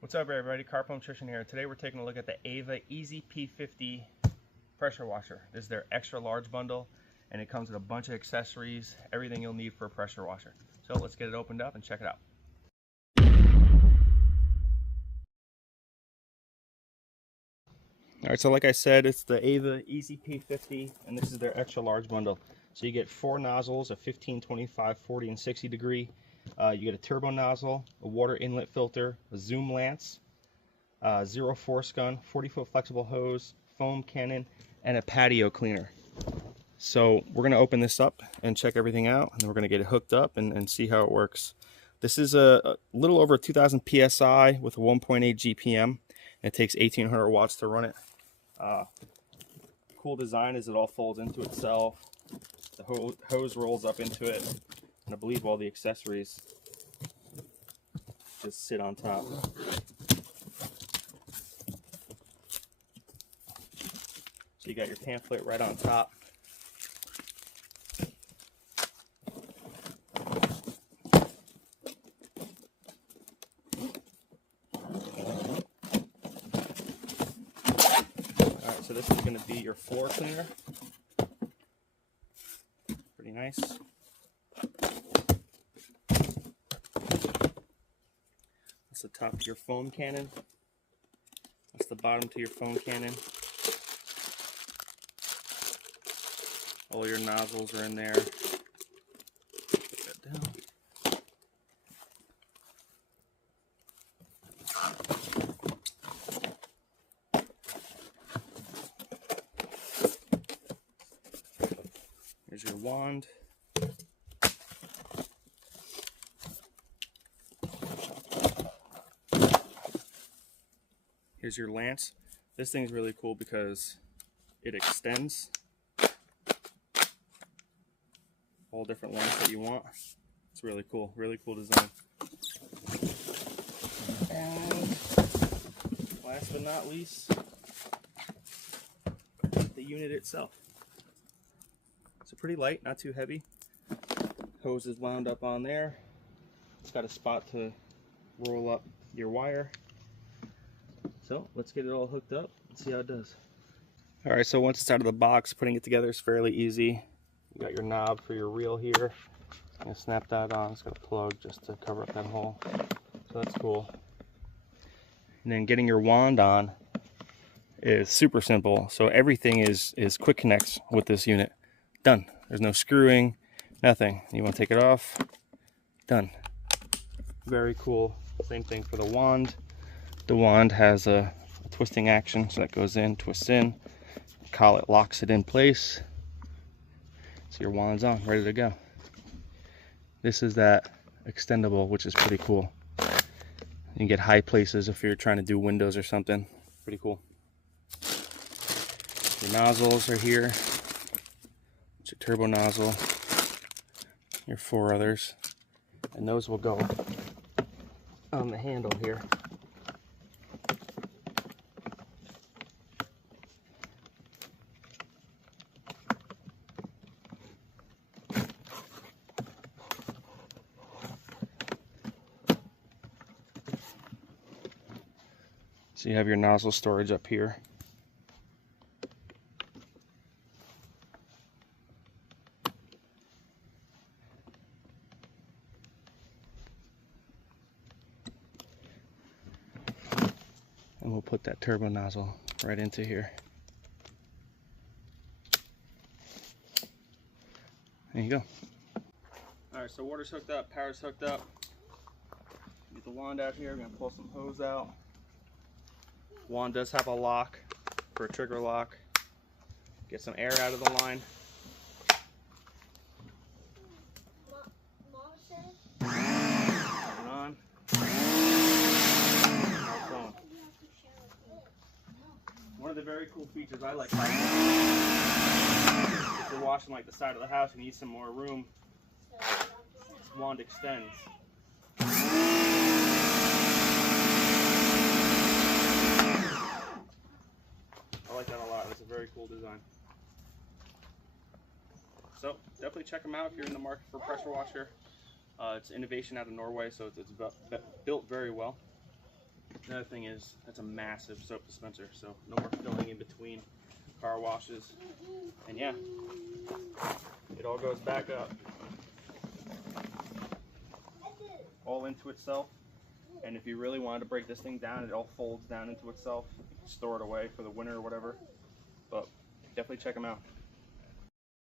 What's up, everybody? Carpal Nutrition here. Today we're taking a look at the Ava P50 pressure washer. This is their extra large bundle, and it comes with a bunch of accessories, everything you'll need for a pressure washer. So let's get it opened up and check it out. All right, so like I said, it's the Ava P50, and this is their extra large bundle. So you get 4 nozzles, a 15, 25, 40, and 60 degree. You get a turbo nozzle, a water inlet filter, a zoom lance, 0 force gun, 40-foot flexible hose, foam cannon, and a patio cleaner. So we're going to open this up and check everything out, and then we're going to get it hooked up and see how it works. This is a little over 2,000 psi with a 1.8 GPM. It takes 1,800 watts to run it. Cool design is it all folds into itself. The hose rolls up into it, and I believe all the accessories just sit on top. So you got your pamphlet right on top. Alright, so this is going to be your floor cleaner. Pretty nice. That's the top of your foam cannon. That's the bottom to your foam cannon. All your nozzles are in there. Put that down. Here's your wand. Here's your lance. This thing's really cool because it extends all different lengths that you want. It's really cool design. And last but not least, the unit itself. It's pretty light, not too heavy. Hose is wound up on there. It's got a spot to roll up your wire. So let's get it all hooked up and see how it does. All right, so once it's out of the box, putting it together is fairly easy. You got your knob for your reel here. I'm gonna snap that on. It's got a plug just to cover up that hole. So that's cool. And then getting your wand on is super simple. So everything is quick connects with this unit. Done. There's no screwing, nothing. You want to take it off? Done. Very cool. Same thing for the wand. The wand has a twisting action, so that goes in, twists in. Collet locks it in place. So your wand's on, ready to go. This is that extendable, which is pretty cool. You can get high places if you're trying to do windows or something. Pretty cool. Your nozzles are here. It's your turbo nozzle. Your 4 others. And those will go on the handle here. So you have your nozzle storage up here. And we'll put that turbo nozzle right into here. There you go. Alright, so water's hooked up, power's hooked up. Get the wand out here, I'm gonna pull some hose out. Wand does have a lock for a trigger lock. Get some air out of the line. Turn it on. One of the very cool features I like if you're washing like the side of the house and you need some more room, this wand extends. I like that a lot. It's a very cool design. So definitely check them out if you're in the market for a pressure washer. It's innovation out of Norway, so it's built very well. Another thing is, that's a massive soap dispenser, so no more filling in between car washes. And yeah, it all goes back up, all into itself. And if you really wanted to break this thing down, it all folds down into itself. You can store it away for the winter or whatever. But definitely check them out.